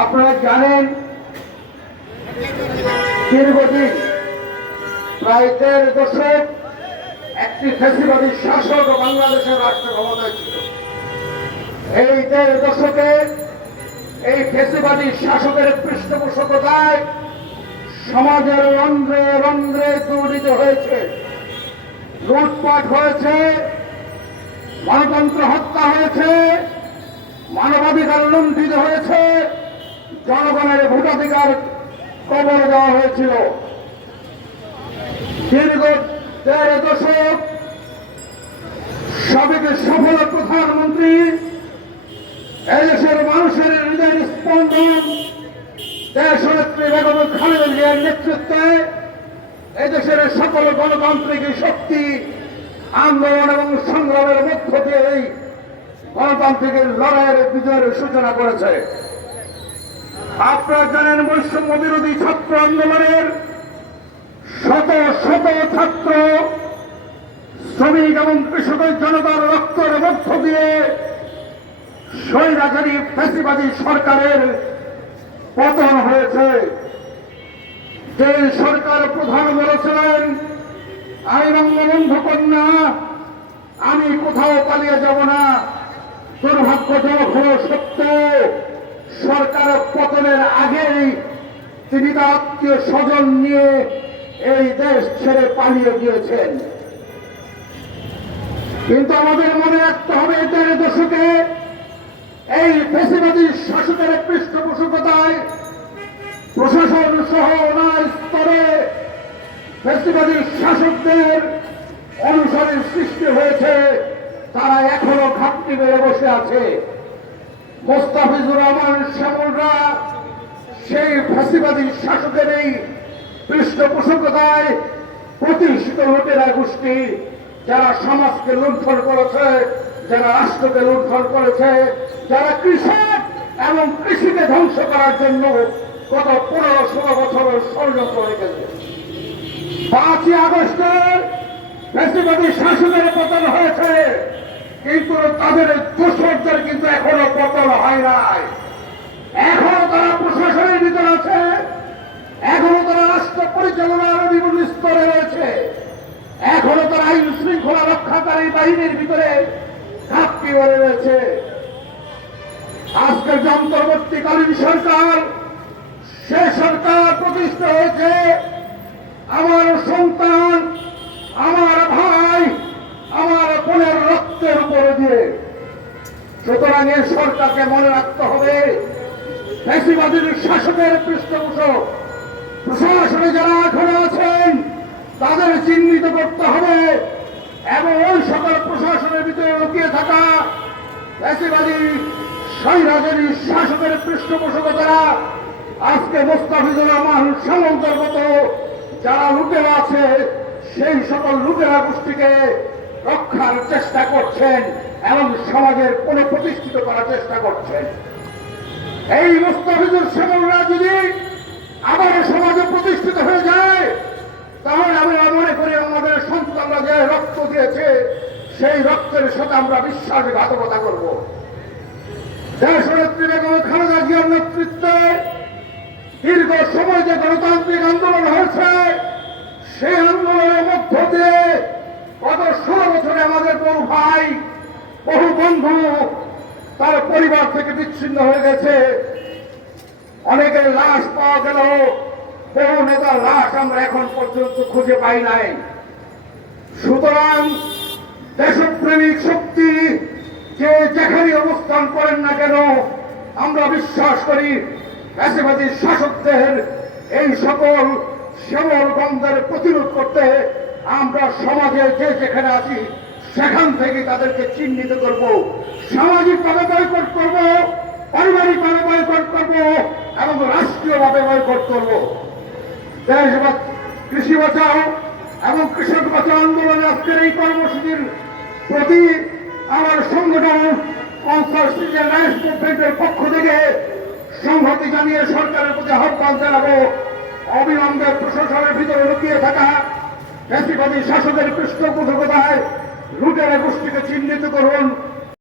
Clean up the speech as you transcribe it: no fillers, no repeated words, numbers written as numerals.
আপনারা জানেন দীর্ঘদিন প্রায় ১.৫ দশক একটি ফ্যাসিবাদী শাসক বাংলাদেশের রাষ্ট্র ক্ষমতায় ছিল। এই ১.৫ দশকে এই ফ্যাসিবাদী শাসকের পৃষ্ঠপোষকতায় সমাজের রন্ধ্রে রন্ধ্রে দুর্নীতি হয়েছে, লুটপাট হয়েছে, গণতন্ত্র হত্যা হয়েছে, মানবাধিকার লুণ্ঠিত হয়েছে, জনগণের ভোটাধিকার কবর দেওয়া হয়েছিল। দীর্ঘ ১.৫ দশক সাবেক সফল প্রধানমন্ত্রী এদেশের মানুষের হৃদয়ের স্পন্দন দেশনেত্রী বেগম খালেদা জিয়ার নেতৃত্বে এদেশের সকল গণতান্ত্রিক শক্তি আন্দোলন এবং সংগ্রামের মধ্য দিয়ে এই গণতান্ত্রিক লড়াইয়ের বিজয়ের সূচনা করেছে। আপনারা জানেন বৈষম্য বিরোধী ছাত্র আন্দোলনের শত শত ছাত্র, শ্রমিক এবং কৃষকের জনতার রক্তের মধ্য দিয়ে স্বৈরাচারী ফ্যাসিবাদী সরকারের পতন হয়েছে। যে সরকার প্রধান বলেছিলেন আমি বঙ্গবন্ধু কন্যা, আমি কোথাও পালিয়ে যাব না, দুর্ভাগ্যজনক হল সত্য, সরকার পতনের আগেই তিনি তার আত্মীয় স্বজন নিয়ে এই দেশ ছেড়ে পালিয়ে গিয়েছেন। কিন্তু আমাদের মনে রাখতে হবে ১.৫ দশকে এই ফ্যাসিবাদী শাসকের পৃষ্ঠপোষকতায় প্রশাসন সহ নানা স্তরে ফ্যাসিবাদী শাসকদের অনুসারী সৃষ্টি হয়েছে, তারা এখনো ঘাপটি মেরে বসে আছে। মোস্তাফিজুর রহমান শ্যামলরা সেই ফ্যাসিবাদী শাসকের এই পৃষ্ঠপোষকতায় প্রতিষ্ঠিত লুটেরা গোষ্ঠী, যারা সমাজকে লুণ্ঠন করেছে, যারা রাষ্ট্রকে লুণ্ঠন করেছে, যারা কৃষক এবং কৃষিকে ধ্বংস করার জন্য গত ১৫-১৬ বছরের ষড়যন্ত্র রেখেছে। ৫ই আগস্টে ফ্যাসিবাদী শাসকের পতন হয়েছে, কিন্তু তাদের দোষরদের কিন্তু এখনো পতন হয় নাই। এখনো তারা প্রশাসনের ভিতরে আছে, এখনো তারা রাষ্ট্র পরিচালনার বিভিন্ন স্তরে রয়েছে, এখনো তারা আইন শৃঙ্খলা রক্ষাকারী বাহিনীর ভিতরে ঘাপটি মেরে রয়েছে। আজকের যে অন্তর্বর্তীকালীন সরকার, সে সরকার প্রতিষ্ঠা হয়েছে আমার সন্তান, আমার ভাই, আমার বোনের রক্তের উপরে দিয়ে। সুতরাং এই সরকারকে মনে রাখতে হবে ফ্যাসিবাদীর শাসকের পৃষ্ঠপোষক প্রশাসনে যারা এখনো আছেন তাদের চিহ্নিত করতে হবে এবং ওই সকল প্রশাসনের ভিতরে লুকিয়ে থাকা ফ্যাসিবাদী স্বৈরাচারী শাসকের পৃষ্ঠপোষকতারা আজকে মোস্তাফিজুর রহমান শ্যামলদের মতো যারা লুটেরা আছে, সেই সকল লুটেরা গোষ্ঠীকে রক্ষার চেষ্টা করছেন এবং সমাজের পুনঃপ্রতিষ্ঠিত করার চেষ্টা করছেন। এই মোস্তাফিজুর শ্যামলরা যদি আবার সমাজে প্রতিষ্ঠিত হয়ে যায়, তাহলে আমরা মনে করি আমাদের সন্তানরা যে রক্ত দিয়েছে সেই রক্তের সাথে আমরা বিশ্বাসঘাতকতা করব। দেশনেত্রী বেগম খালেদা জিয়ার নেতৃত্বে দীর্ঘ সময় যে গণতান্ত্রিক আন্দোলন হয়েছে, সেই আন্দোলনের মধ্য দিয়ে গত 16 বছরে আমাদের বহু ভাই, বহু বন্ধু তার পরিবার থেকে বিচ্ছিন্ন হয়ে গেছে। অনেকের লাশ পাওয়া গেল, বহু নেতার লাশ আমরা এখন পর্যন্ত খুঁজে পাই নাই। সুতরাং দেশপ্রেমিক শক্তি যে যেখানে অবস্থান করেন না কেন, আমরা বিশ্বাস করি ফ্যাসিবাদী শাসকদের এই সকল শ্যামল গন্ধের প্রতিরোধ করতে আমরা সমাজে যে যেখানে আছি সেখান থেকে তাদেরকে চিহ্নিত করব, সামাজিকভাবে বয়কট করব, পারিবারিকভাবে বয়কট করব এবং রাষ্ট্রীয়ভাবে বয়কট করব। দেশ কৃষি বাঁচাও এবং কৃষক বাঁচাও আন্দোলনে আজকের এই কর্মসূচির প্রতি আমার সংগঠন কনসার্সিয়াল রাইটস মুভমেন্টের পক্ষ থেকে সংহতি জানিয়ে সরকারের প্রতি আহ্বান জানাবো, অবিলম্বে প্রশাসনের ভিতরে লুকিয়ে থাকা ফ্যাসিবাদী শাসকের পৃষ্ঠপোষকতায় লুটেরা গোষ্ঠীকে চিহ্নিত করুন,